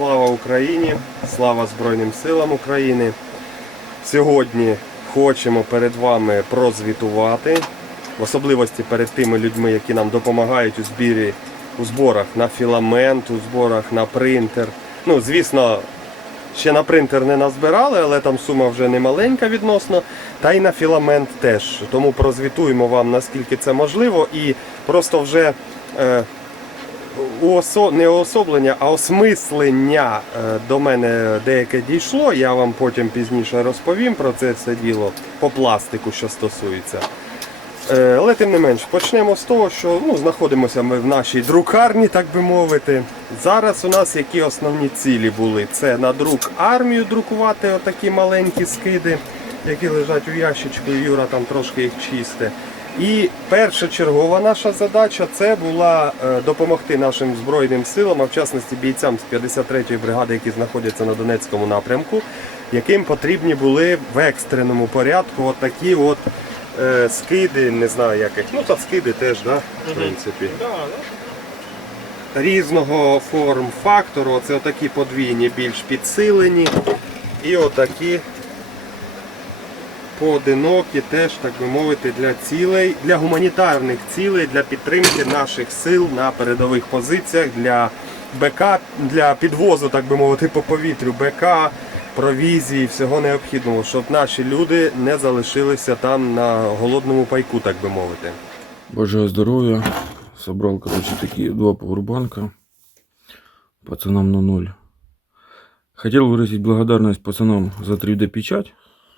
Слава Україні! Слава Збройним силам України! Сьогодні хочемо перед вами прозвітувати, в особливості перед тими людьми, які нам допомагають у збірі у зборах на філамент, у зборах на принтер. Ну, звісно, ще на принтер не назбирали, але там сума вже не маленька відносно. Та й на філамент теж. Тому прозвітуємо вам наскільки це можливо, і просто вже. Е. не уособлення, а осмислення е, до мене деяке дійшло. Я вам потім пізніше розповім про це все діло по пластику, що стосується. Е, Але тим не менш, почнемо з того, що ну, знаходимося ми в нашій друкарні, так би мовити. Зараз у нас які основні цілі були? Це на друк армію друкувати отакі маленькі скиди, які лежать у ящичку, Юра там трошки їх чисте. І першочергова наша задача це була е, допомогти нашим Збройним силам, а в частності бійцям з 53-ї бригади, які знаходяться на Донецькому напрямку, яким потрібні були в екстреному порядку от такі от е, скиди, не знаю яких. Ну та скиди теж, да, в принципі. Різного форм-фактору, це отакі подвійні, більш підсилені. І отакі поодинокі теж, так би мовити, для цілей, для гуманітарних цілей, для підтримки наших сил на передових позиціях, для БК, для підвозу, так би мовити, по повітрю БК, провізії, всього необхідного, щоб наші люди не залишилися там на голодному пайку, так би мовити. Божьего здоровья. Собрал, короче, такие два пауэрбанка. Пацанам на ноль. Хотел выразить благодарность пацанам за 3D-печать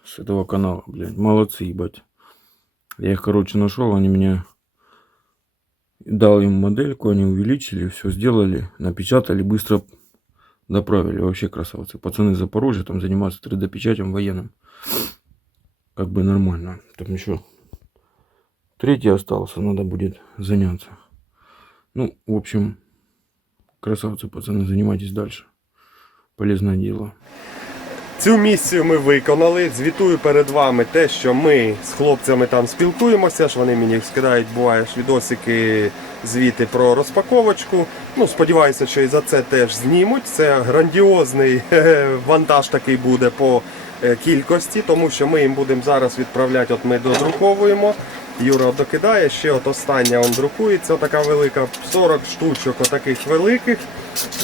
с этого канала, блядь. Молодцы, ебать. Я их, короче, нашел, они меня... Дал им модельку, они увеличили, все сделали, напечатали, быстро доправили. Вообще красавцы. Пацаны из Запорожья там занимаются 3D-печатью военным. Как бы нормально. Там еще Третий остался, надо будет заняться. Ну, в общем, красавцы, пацаны, занимайтесь дальше. Полезное дело. Цю місію ми виконали. Звітую перед вами те, що ми з хлопцями там спілкуємося. ж Вони мені скидають, буває, відосики, звіти про розпаковочку. Ну, сподіваюся, що і за це теж знімуть. Це грандіозний вантаж такий буде по е, кількості, тому що ми їм будемо зараз відправляти. От ми додруковуємо. Юра докидає, ще от остання он друкується, така велика, 40 штучок отаких великих.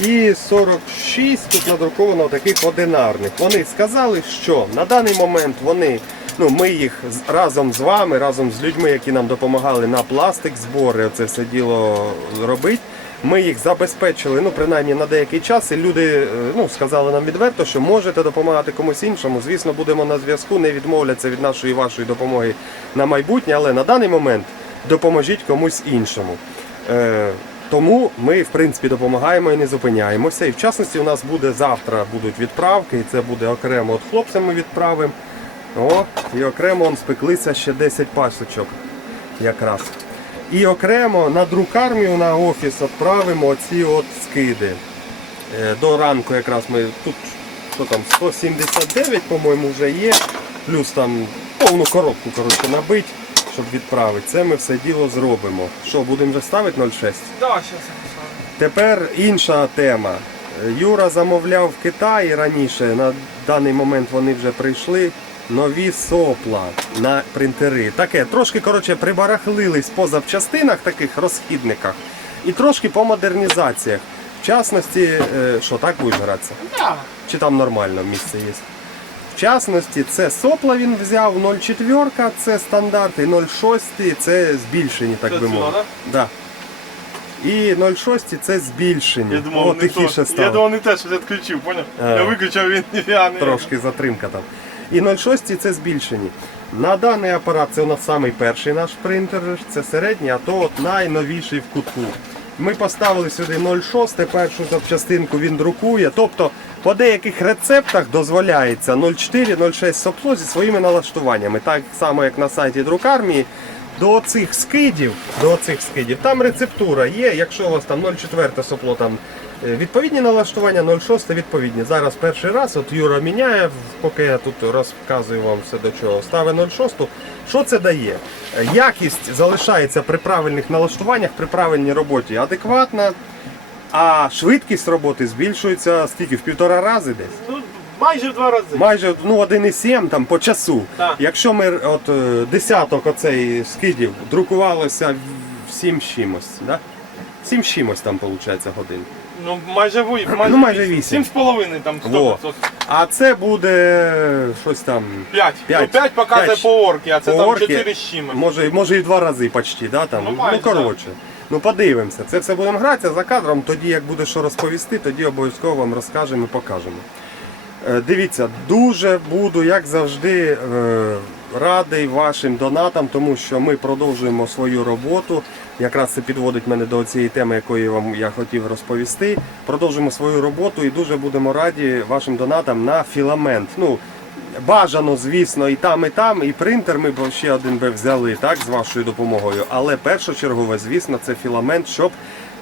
І 46 тут надруковано таких одинарних. Вони сказали, що на даний момент вони, ну ми їх разом з вами, разом з людьми, які нам допомагали на пластик збори, це все діло робити. Ми їх забезпечили, ну принаймні на деякий час, і люди е, ну, сказали нам відверто, що можете допомагати комусь іншому. Звісно, будемо на зв'язку, не відмовляться від нашої вашої допомоги на майбутнє, але на даний момент допоможіть комусь іншому. Тому ми, в принципі, допомагаємо і не зупиняємося. І в частності у нас буде завтра будуть відправки, і це буде окремо от хлопцям ми відправимо. О, і окремо он спеклися ще 10 пасочок якраз. І окремо на друкармію на офіс відправимо ці от скиди. Е, До ранку якраз ми тут що там, 179, по-моєму, вже є. Плюс там повну коробку коротше, набить, щоб відправити. Це ми все діло зробимо. Що, будемо вже ставити 0,6? Да, сейчас я поставлю. Тепер інша тема. Юра замовляв в Китаї раніше, на даний момент вони вже прийшли. Нові сопла на принтери. Таке, трошки коротше, прибарахлились по запчастинах, таких розхідниках, і трошки по модернізаціях. В частності, е, що так будеш гратися? Да. Чи там нормально місце є? В частності, це сопла він взяв 0,4, це стандарт, і 0,6 це збільшені, так би мовити. Да? І 0,6 це збільшені. Я думав, О, не тихіше то. стало. Я думав, не те, що я відключив, поняв? А. Я виключив, він я не... Трошки затримка там. І 0,6 це збільшені. На даний апарат це у нас самий перший наш принтер, це середній, а то от найновіший в кутку. Ми поставили сюди 0,6, першу запчастинку він друкує. Тобто по деяких рецептах дозволяється 0,4-0,6 сопло зі своїми налаштуваннями. Так само, як на сайті друкармії. До цих скидів, до цих скидів, там рецептура є. Якщо у вас там 0,4 сопло, там е, відповідні налаштування, 0,6 відповідні. Зараз перший раз, от Юра міняє, поки я тут розказую вам все до чого. Ставить 0,6. Що це дає? Якість залишається при правильних налаштуваннях, при правильній роботі адекватна. А швидкість роботи збільшується скільки? В півтора рази десь? Ну, майже в два рази. Майже ну, 1,7 там по часу. Так. Якщо ми от е, десяток оцей скидів друкувалося в 7 чимось, да? 7 чимось там виходить годин. Ну, майже майже, Ну, майже вісім. Сім з половиною там 100 Во. А це буде щось там. П'ять. П'ять. Ну, п'ять показує П'ять. по орки, а це По там орки, 4 з чимось. Може, може і два рази почти, да, там? Ну, ну, коротше. Ну подивимося. Це все будемо гратися за кадром, тоді як буде що розповісти, тоді обов'язково вам розкажемо і покажемо. Е, Дивіться, дуже буду, як завжди, е, радий вашим донатам, тому що ми продовжуємо свою роботу. Якраз це підводить мене до цієї теми, якої вам я хотів розповісти. Продовжуємо свою роботу і дуже будемо раді вашим донатам на філамент. Ну, бажано, звісно, і там, і там, і принтер ми б ще один би взяли, так, з вашою допомогою. Але першочергове, звісно, це філамент, щоб,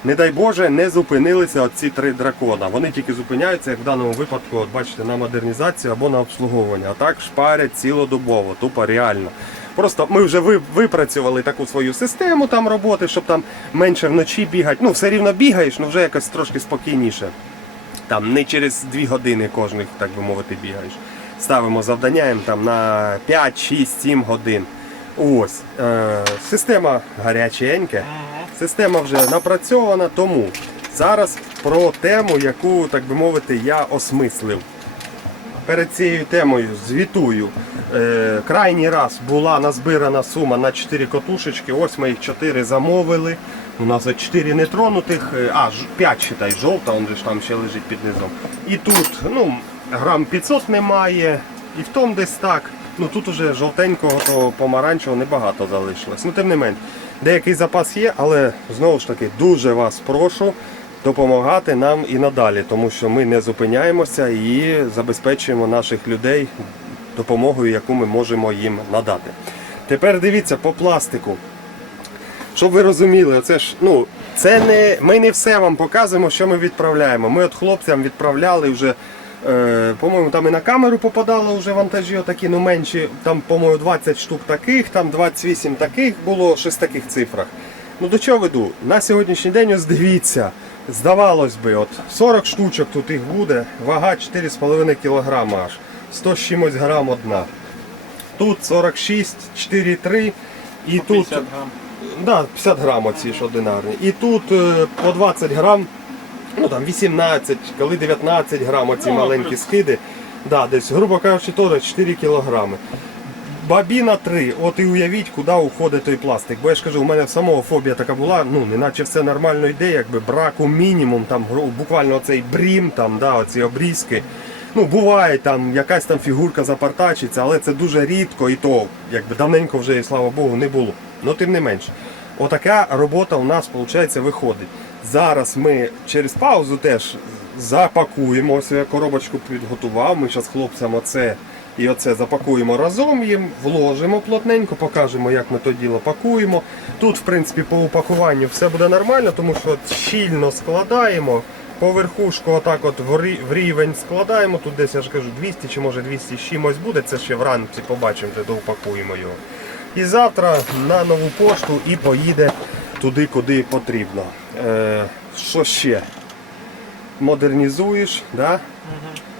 не дай Боже, не зупинилися от ці три дракона. Вони тільки зупиняються, як в даному випадку, от бачите, на модернізацію або на обслуговування. А так шпарять цілодобово, тупо реально. Просто ми вже випрацювали таку свою систему там роботи, щоб там менше вночі бігати. Ну, все рівно бігаєш, але вже якось трошки спокійніше. Там не через 2 години кожних, так би мовити, бігаєш. Ставимо завдання їм там на 5, 6, 7 годин. Ось. Е, система гаряченька. Система вже напрацьована, тому зараз про тему, яку, так би мовити, я осмислив. Перед цією темою звітую. Е, крайній раз була назбирана сума на 4 котушечки. Ось ми їх 4 замовили. У нас 4 нетронутих, е, а 5 считай, жовта, он же ж там ще лежить під низом. І тут ну, грам 500 немає, і в тому десь так. Ну тут уже жовтенького, то помаранчевого небагато залишилось. Ну тим не менш, деякий запас є, але знову ж таки дуже вас прошу допомагати нам і надалі, тому що ми не зупиняємося і забезпечуємо наших людей допомогою, яку ми можемо їм надати. Тепер дивіться по пластику. Щоб ви розуміли, це ж ну це не ми не все вам показуємо, що ми відправляємо. Ми от хлопцям відправляли вже. Е, по-моєму, там і на камеру попадало вже вантажі отакі, ну менші, там, по-моєму, 20 штук таких, там 28 таких було, щось таких цифрах. Ну до чого веду? На сьогоднішній день ось дивіться, здавалось би, от 40 штучок тут їх буде, вага 4,5 кг аж, 100 з чимось грам одна. Тут 46, 4,3 і тут 50 грам. Да, 50 грам оці ж одинарні. І тут е, по 20 грам, ну там 18, коли 19 грам оці Ну, маленькі скиди. Да, десь, грубо кажучи, теж 4 кілограми. Бабіна 3, от і уявіть, куди уходить той пластик. Бо я ж кажу, у мене в самого фобія така була, ну неначе все нормально йде, якби браку мінімум, там буквально оцей брім, там, да, оці обрізки. Ну, буває, там якась там фігурка запартачиться, але це дуже рідко і то, якби давненько вже, і слава Богу, не було. Ну, тим не менше. Отака робота у нас, виходить, виходить. Зараз ми через паузу теж запакуємо. Ось я коробочку підготував. Ми зараз хлопцям оце і оце запакуємо разом їм, вложимо плотненько, покажемо, як ми то діло пакуємо. Тут, в принципі, по упакуванню все буде нормально, тому що щільно складаємо. По верхушку отак от в рівень складаємо. Тут десь я ж кажу 200 чи може 200 з чимось буде. Це ще вранці побачимо, де доупакуємо його. І завтра на нову пошту і поїде туди, куди потрібно. Е, що ще? Модернізуєш, да?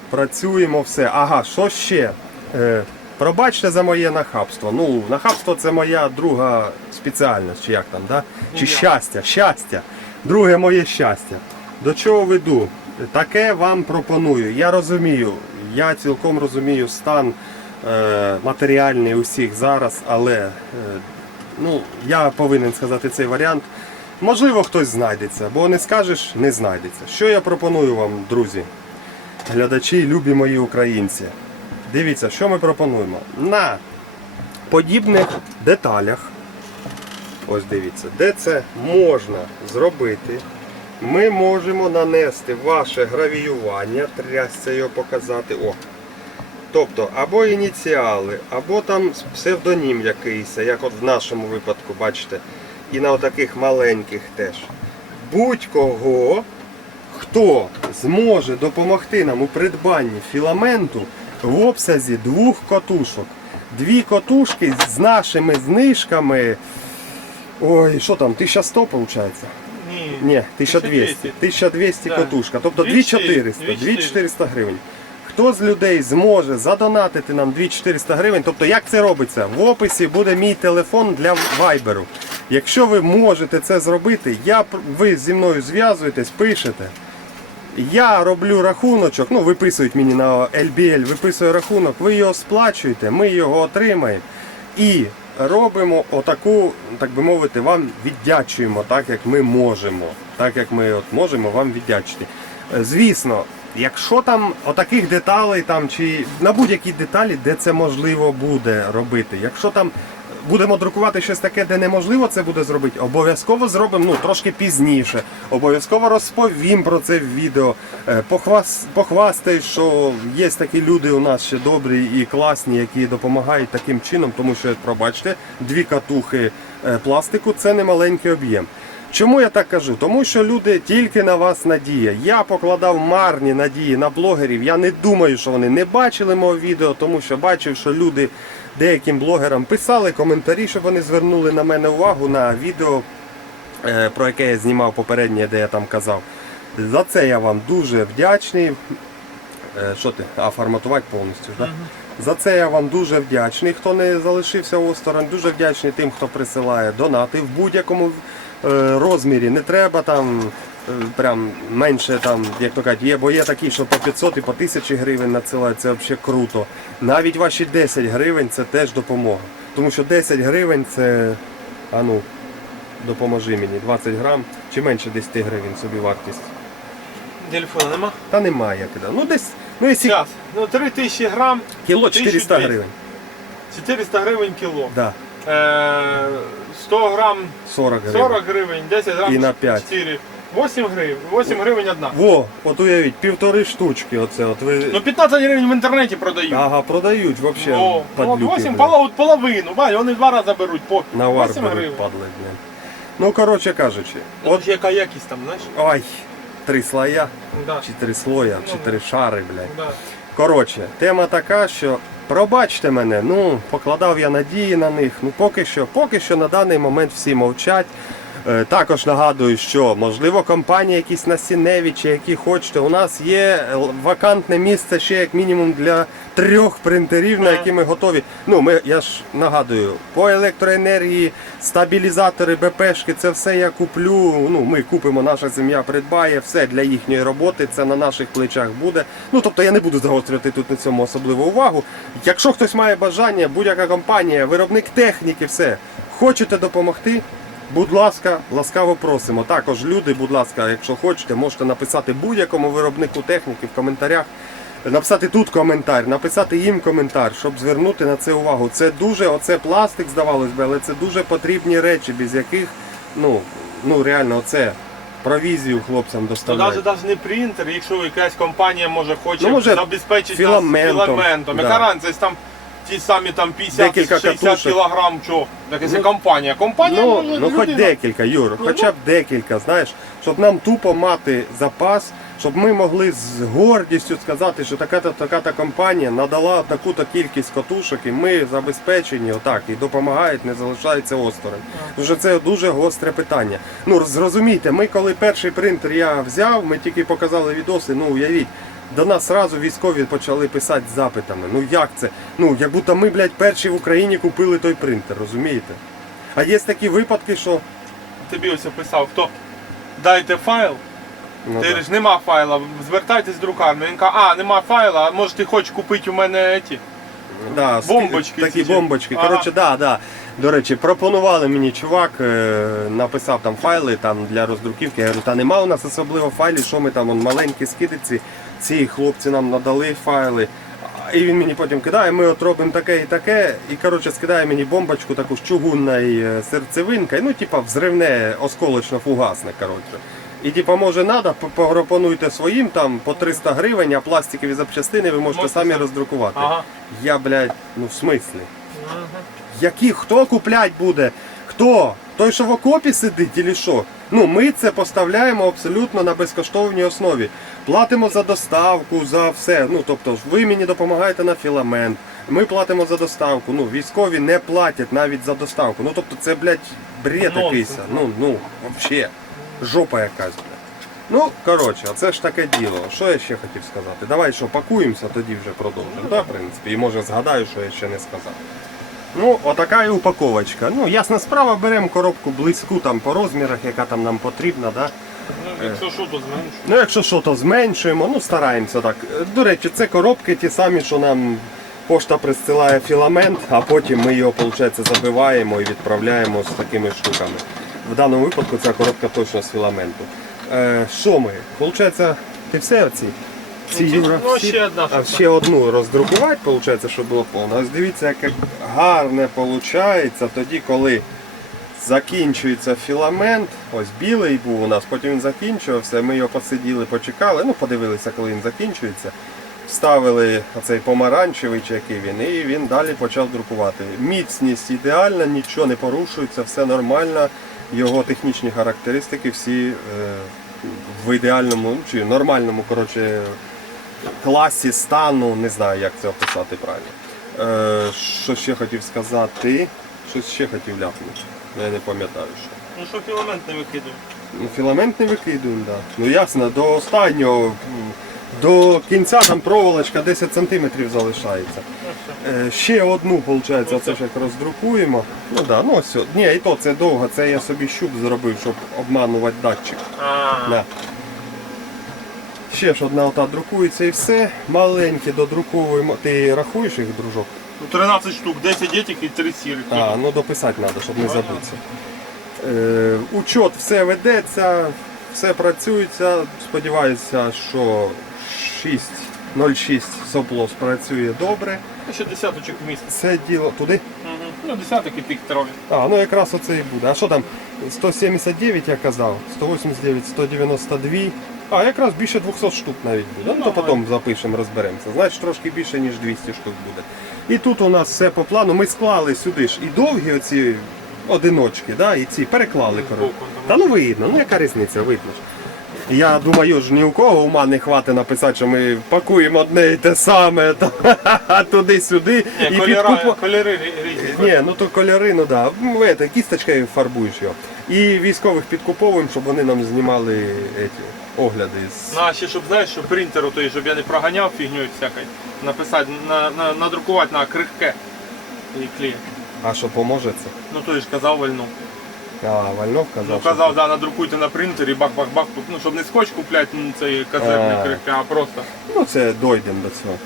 працюємо, все. Ага, що ще? Е, пробачте за моє нахабство. Ну, нахабство це моя друга спеціальність, чи як там, да? чи щастя, щастя. Друге моє щастя. До чого веду? Таке вам пропоную. Я розумію, я цілком розумію стан е, матеріальний усіх зараз, але е, ну, я повинен сказати цей варіант. Можливо, хтось знайдеться, бо не скажеш, не знайдеться. Що я пропоную вам, друзі? глядачі, любі мої українці. Дивіться, що ми пропонуємо. На подібних деталях, ось дивіться, де це можна зробити, ми можемо нанести ваше гравіювання, трясся його показати. О. Тобто або ініціали, або там псевдонім якийсь, як от в нашому випадку, бачите, і на отаких маленьких теж. Будь-кого, хто зможе допомогти нам у придбанні філаменту в обсязі двох котушок. Дві котушки з нашими знижками. Ой, що там, 1100 виходить? Ні, Ні, 1200. 1200 Да. котушка. Тобто 2400. 2400, 2400 гривень. Хто з людей зможе задонатити нам 2400 гривень, тобто як це робиться? В описі буде мій телефон для вайберу. Якщо ви можете це зробити, я, ви зі мною зв'язуєтесь, пишете. Я роблю рахуночок, ну виписують мені на LBL, виписую рахунок, ви його сплачуєте, ми його отримаємо і робимо отаку, так би мовити, вам віддячуємо так, як ми можемо. Так як ми от можемо вам віддячити. Е, Звісно, якщо там отаких деталей там чи на будь-які деталі, де це можливо буде робити, якщо там будемо друкувати щось таке, де неможливо це буде зробити, обов'язково зробимо ну, трошки пізніше. Обов'язково розповім про це в відео. Е, Похвас, похвастаю, що є такі люди у нас ще добрі і класні, які допомагають таким чином, тому що, пробачте, дві катухи е, пластику це не маленький об'єм. Чому я так кажу? Тому що люди тільки на вас надія. Я покладав марні надії на блогерів. Я не думаю, що вони не бачили мого відео, тому що бачив, що люди деяким блогерам писали коментарі, щоб вони звернули на мене увагу на відео, е, про яке я знімав попереднє, де я там казав. За це я вам дуже вдячний. Е, Що ти? А форматувати повністю, да? За це я вам дуже вдячний. Хто не залишився осторонь, дуже вдячний тим, хто присилає донати в будь-якому е, розмірі. Не треба там прям менше, там, як то кажуть, є, бо є такі, що по 500 і по 1000 гривень надсилають, це взагалі круто. Навіть ваші 10 гривень це теж допомога. Тому що 10 гривень це, а ну, допоможи мені, 20 грам чи менше 10 гривень собі вартість. Телефона нема? Та немає куди. Ну десь, ну якщо Зараз. Ну 3000 грам, кіло 400 1200. гривень. 400 гривень кіло. Да, Е, 100 грам 40 гривень. 40 гривень, 10 грам І на п'ять. 4. 8 гривень. 8 гривень одна. Во, от уявіть, півтори штучки оце. От ви... Ну 15 гривень в інтернеті продають. Ага, продають вообще Ну, ну, подлюки, 8 блін. полов, половину, бать, вони два рази беруть по На вар 8 беруть, гривень. падли, блін. Ну, коротше кажучи, От от, яка якість там, знаєш? ой, три слоя, Да. чи три слоя, Ну, чи три шари, блядь. Да. Коротше, тема така, що пробачте мене, ну, покладав я надії на них. Ну, поки що, поки що на даний момент всі мовчать. Е, Також нагадую, що можливо компанії якісь насінневі чи які хочете. У нас є вакантне місце ще як мінімум для трьох принтерів, на які ми готові. Ну, ми, я ж нагадую, по електроенергії, стабілізатори, БПшки, це все я куплю. Ну, ми купимо, наша сім'я придбає, все для їхньої роботи, це на наших плечах буде. Ну, тобто я не буду загострювати тут на цьому особливу увагу. Якщо хтось має бажання, будь-яка компанія, виробник техніки, все, хочете допомогти. Будь ласка, ласкаво просимо. Також люди, будь ласка, якщо хочете, можете написати будь-якому виробнику техніки в коментарях. Написати тут коментар, написати їм коментар, щоб звернути на це увагу. Це дуже, оце пластик, здавалось би, але це дуже потрібні речі, без яких, ну, ну реально, оце провізію хлопцям То доставляють. навіть навіть не принтер, якщо якась компанія може хоче Ну, може, забезпечити філаментом, нас філаментом. да. Яка разниця, там ті самі там 50 Декілька 60 катушок. кілограм, чого? Так якщо Ну, компанія. Компанія Ну, може, ну хоч людина- декілька, Юр, Ну, хоча б декілька, знаєш, щоб нам тупо мати запас, щоб ми могли з гордістю сказати, що така-то така-то компанія надала таку-то кількість катушок, і ми забезпечені отак, і допомагають, не залишаються осторонь. Дуже це дуже гостре питання. Ну зрозумійте, ми коли перший принтер я взяв, ми тільки показали відоси, ну уявіть. До нас одразу військові почали писати з запитами. Ну як це? Ну, як будто ми, блядь, перші в Україні купили той принтер, розумієте? А є такі випадки, що. Тобі ось описав, хто дайте файл, Ну, ти говориш, нема файла, звертайтесь в друкарню. Він каже, а, нема файла, а може ти хочеш купити у мене ті. Да, Бомбочки Такі ці. бомбочки. Ага. Коротше, да, да. До речі, пропонували мені чувак, е, написав там файли там, для роздруківки. Я говорю, та нема у нас особливо файлів, що ми там вон, маленькі скидиці, ці хлопці нам надали файли. І він мені потім кидає, ми от робимо таке і таке. І коротше скидає мені бомбочку таку з чугунною серцевинкою, ну, типа взривне осколочно-фугасне. коротше. І типа, може треба, пропонуйте своїм там по 300 гривень, а пластикові запчастини ви можете самі роздрукувати. Ага. Я, блядь, ну в смислі? Які? Хто куплять буде? Хто? Той, що в окопі сидить, чи що? Ну, ми це поставляємо абсолютно на безкоштовній основі. Платимо за доставку, за все. Ну, тобто, ви мені допомагаєте на філамент. Ми платимо за доставку. Ну, військові не платять навіть за доставку. Ну, тобто, це, блядь, бред якийсь. Ну, ну, взагалі. жопа якась. бля. Ну, коротше, це ж таке діло. Що я ще хотів сказати? Давай що, пакуємося, тоді вже продовжимо. Да, в принципі, і може згадаю, що я ще не сказав. Ну, отака і упаковочка. Ну, ясна справа, беремо коробку близьку там по розмірах, яка там нам потрібна. Да? Ну, якщо що, то зменшу. Ну, якщо що, то зменшуємо, ну стараємося так. До речі, це коробки ті самі, що нам пошта присилає філамент, а потім ми його, виходить, забиваємо і відправляємо з такими штуками. В даному випадку ця коробка точно з філаменту. Е, що ми? Получається, ти все оці? Ці Ну, ну, всі? А ще одну роздрукувати, виходить, щоб було повно. Ось дивіться, яке гарне виходить тоді, коли закінчується філамент. Ось білий був у нас, потім він закінчувався. Ми його посиділи, почекали, ну подивилися, коли він закінчується. Вставили оцей помаранчевий, чи який він, і він далі почав друкувати. Міцність ідеальна, нічого не порушується, все нормально. Його технічні характеристики всі е, в ідеальному чи нормальному коротше, класі стану, не знаю, як це описати правильно. Е, що ще хотів сказати? Щось ще хотів ляпнути. Я не пам'ятаю що. Ну що філамент не викидує. Ну, філамент не викидуємо, так. Да. Ну ясно, до останнього, до кінця там проволочка 10 см залишається. Е, ще одну, виходить, це ж як роздрукуємо. Ну да, ну ось. Ні, і то це довго, це я собі щуп зробив, щоб обманувати датчик. А, Да. Ще ж одна ота друкується і все. Маленькі додруковуємо. Ти рахуєш їх, дружок? ну 13 штук, 10 діток і 3 сірих. А, ну дописати треба, щоб не забутися. Е, учет все ведеться, все працюється. Сподіваюся, що 6.06 сопло спрацює добре. Ну, Ще десяточок в місяць. Це діло туди. Угу. Ну, десяток і піктерові. А, ну якраз оце і буде. А що там? 179 я казав, 189, 192. А, якраз більше 200 штук навіть буде. Ну, то потім запишемо, розберемося. Значить трошки більше, ніж 200 штук буде. І тут у нас все по плану. Ми склали сюди ж і довгі оці одиночки, да, і ці переклали. коротше. Та ну видно, ну яка різниця, видно ж. Я думаю, ж ні у кого ума не хватить написати, що ми пакуємо одне і те саме, та, туди-сюди. Ні, і кольора, підкупу- кольори різні. ні, ну то кольори, ну да. Ну, это, кісточкою фарбуєш його. І військових підкуповуємо, щоб вони нам знімали еті, огляди. З... Ну, а ще щоб знаєш, що принтер той, щоб я не проганяв фігньою всякою, написати, на, на, надрукувати на крихке і клеїти. А що поможе це? Ну той ж казав вольну. А, Вальнов казав. Ну що- казав, да, надрукуйте на принтері, бах-бах-бах, ну щоб не скотч купляти ну, цей А. крихке, а просто. Ну це дойдемо до цього.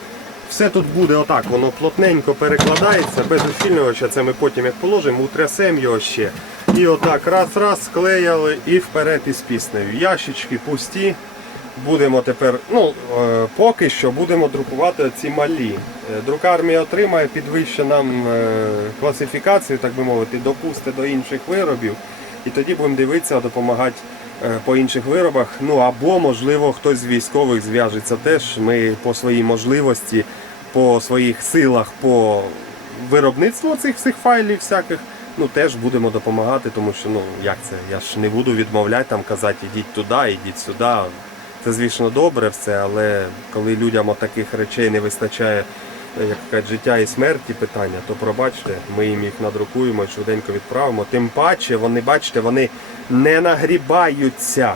Все тут буде отак, воно плотненько перекладається, без ущільнювача, це ми потім як положимо, утрясемо його ще. І отак раз-раз склеяли і вперед із піснею. Ящички пусті. Будемо тепер, ну е, поки що будемо друкувати ці малі. Е, Друкармія отримає, підвищить нам е, класифікацію, так би мовити, допусти до інших виробів. І тоді будемо дивитися, допомагати по інших виробах. Ну або, можливо, хтось з військових зв'яжеться теж. Ми по своїй можливості, по своїх силах, по виробництву цих всіх файлів всяких. Ну теж будемо допомагати, тому що ну як це? Я ж не буду відмовляти там казати, ідіть туди, ідіть сюди. Це звісно добре все, але коли людям от таких речей не вистачає, е, як кажуть, життя і смерті питання, то пробачте, ми їм їх надрукуємо швиденько відправимо. Тим паче, вони бачите, вони не нагрібаються.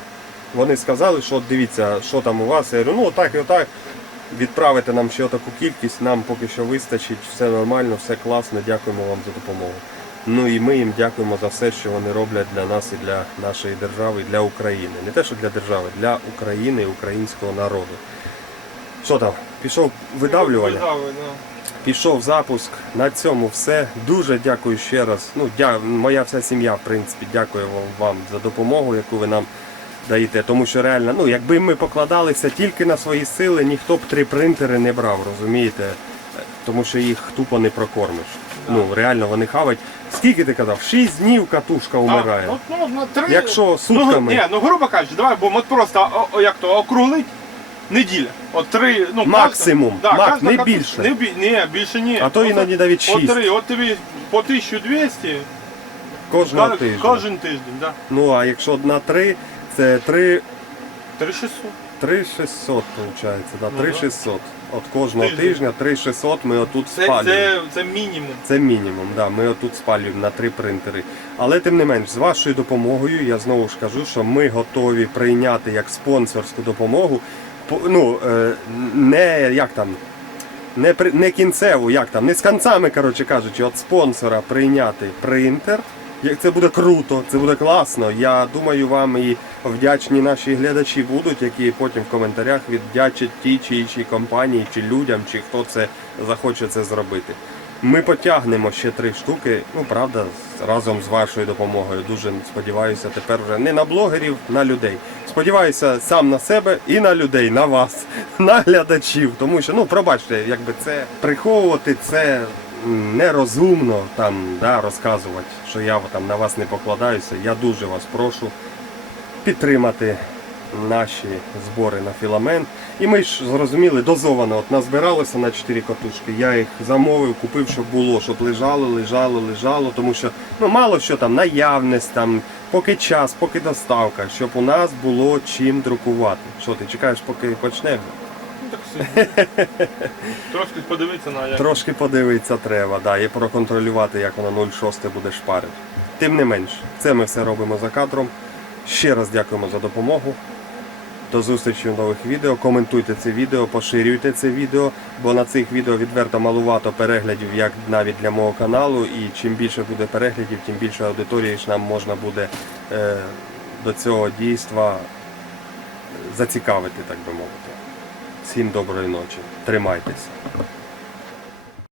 Вони сказали, що от дивіться, що там у вас. Я говорю, ну отак і отак. Відправити нам ще таку кількість, нам поки що вистачить, все нормально, все класно, дякуємо вам за допомогу. Ну і ми їм дякуємо за все, що вони роблять для нас і для нашої держави, і для України. Не те, що для держави, для України і українського народу. Що там? Пішов видавлювання? Пішов запуск. На цьому все. Дуже дякую ще раз. Ну, дя... Моя вся сім'я, в принципі, дякую вам, за допомогу, яку ви нам даєте. Тому що реально, ну, якби ми покладалися тільки на свої сили, ніхто б три принтери не брав, розумієте? Тому що їх тупо не прокормиш. Ну, реально вони хавать. Скільки ти казав? Шість днів катушка умирає. А, ну, ну, три... Якщо сутками. Ну, ні, ну грубо кажучи, давай, бо от просто о, о, як то округлить неділя. От три, ну Максимум. кожна- Макс, кожна не катушка- більше. Не, бі- ні, більше ні. А то От- іноді навіть От шість. три, от тобі по 1200 Кожного кожен, тижня. кожен тиждень, да. Ну а якщо на три, це три 3600. 3600 виходить, да, Ну, да. 3600. От кожного Тиждень. тижня 3600 ми отут Це, спалюємо. це, це мінімум. Це мінімум, да, ми отут спалюємо на три принтери. Але тим не менш, з вашою допомогою, я знову ж кажу, що ми готові прийняти як спонсорську допомогу. Ну, е, не як там, не, не кінцеву, як там, не з концами, коротше кажучи, от спонсора прийняти принтер. Як це буде круто, це буде класно. Я думаю, вам і вдячні наші глядачі будуть, які потім в коментарях віддячать тій чи іншій компанії, чи людям, чи хто це захоче це зробити. Ми потягнемо ще три штуки. Ну правда, разом з вашою допомогою. Дуже сподіваюся, тепер вже не на блогерів, на людей. Сподіваюся сам на себе і на людей, на вас, на глядачів. Тому що, ну пробачте, якби це приховувати це нерозумно там да, розказувати, що я там на вас не покладаюся. Я дуже вас прошу підтримати наші збори на філамент. І ми ж зрозуміли, дозовано от назбиралося на 4 катушки. Я їх замовив, купив, щоб було, щоб лежало, лежало, лежало, тому що ну мало що там, наявність, там, поки час, поки доставка, щоб у нас було чим друкувати. Що ти чекаєш, поки почне? Ну. Трошки подивитися на як. Трошки подивитися треба, да, і проконтролювати, як воно 0,6 буде шпарити. Тим не менш, це ми все робимо за кадром. Ще раз дякуємо за допомогу. До зустрічі в нових відео. Коментуйте це відео, поширюйте це відео, бо на цих відео відверто малувато переглядів, як навіть для мого каналу. І чим більше буде переглядів, тим більше аудиторії ж нам можна буде е, до цього дійства зацікавити, так би мовити. Всім доброї ночі. Тримайтеся.